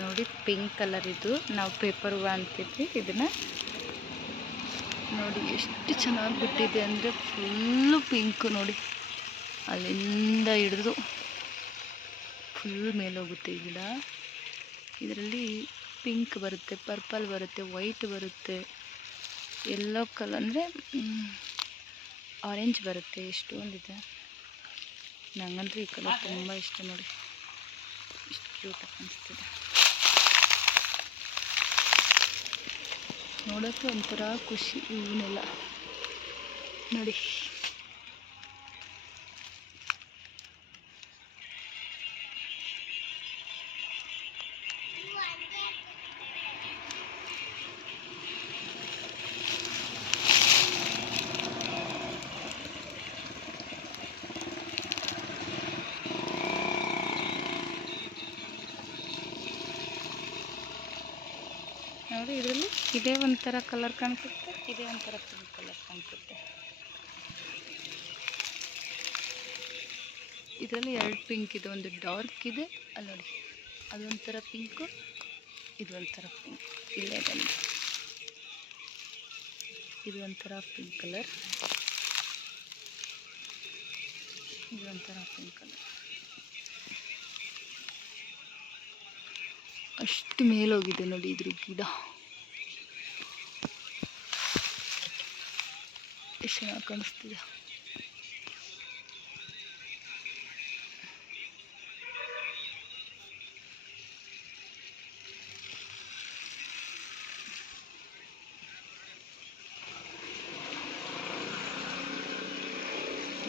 ನೋಡಿ pink colour ಇದು, ನಾವು ಪೇಪರ್ ಹೂವು ಅಂತಿದ್ವಿ ಇದನ್ನು. ನೋಡಿ ಎಷ್ಟು ಚೆನ್ನಾಗಿ ಬಿಟ್ಟಿದೆ ಅಂದರೆ ಫುಲ್ಲು ಪಿಂಕು. ನೋಡಿ ಅಲ್ಲಿಂದ ಹಿಡಿದು ಫುಲ್ ಮೇಲೋಗುತ್ತೆ ಈ ಗಿಡ. ಇದರಲ್ಲಿ ಪಿಂಕ್ ಬರುತ್ತೆ, ಪರ್ಪಲ್ ಬರುತ್ತೆ, ವೈಟ್ ಬರುತ್ತೆ, ಯೆಲ್ಲೋ ಕಲರ್ ಅಂದರೆ ಆರೆಂಜ್ ಬರುತ್ತೆ. ಎಷ್ಟೊಂದಿದೆ. ನನಗಂತೂ ಈ ಕಲರ್ ತುಂಬ ಇಷ್ಟ. ನೋಡಿ ಇಷ್ಟು ಕ್ಯೂಟಾಗಿ ಕಾಣಿಸ್ತಿದೆ. ನೋಡೋಕ್ಕೆ ಒಂಥರ ಖುಷಿ ಇವನ್ನೆಲ್ಲ ನೋಡಿ. ನೋಡಿ ಇದರಲ್ಲಿ ಇದೇ ಒಂಥರ ಕಲರ್ ಕಾಣಿಸುತ್ತೆ, ಇದೇ ಒಂಥರ ಪಿಂಕ್ ಕಲರ್ ಕಾಣಿಸುತ್ತೆ. ಇದರಲ್ಲಿ ಎರಡು ಪಿಂಕ್ ಇದೆ, ಒಂದು ಡಾರ್ಕ್ ಇದೆ. ಅಲ್ಲಿ ನೋಡಿ ಅದೊಂಥರ ಪಿಂಕು, ಇದು ಒಂಥರ ಪಿಂಕ್. ಇಲ್ಲೇ ಬಂದು ಇದು ಒಂಥರ ಪಿಂಕ್ ಕಲರ್, ಇದು ಒಂಥರ ಪಿಂಕ್ ಕಲರ್. ಅಷ್ಟು ಮೇಲೋಗಿದೆ ನೋಡಿ ಇದ್ರ ಗಿಡ. ಎಷ್ಟು ಚೆನ್ನಾಗಿ ಕಾಣಿಸ್ತಿದೆ.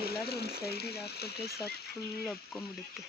ಎಲ್ಲಾದರೂ ಒಂದು ಸೈಡಿಗೆ ಹಾಕ್ಬಿಟ್ರೆ ಸಾಕು, ಫುಲ್ ಹಬ್ಕೊಂಡ್ಬಿಡುತ್ತೆ.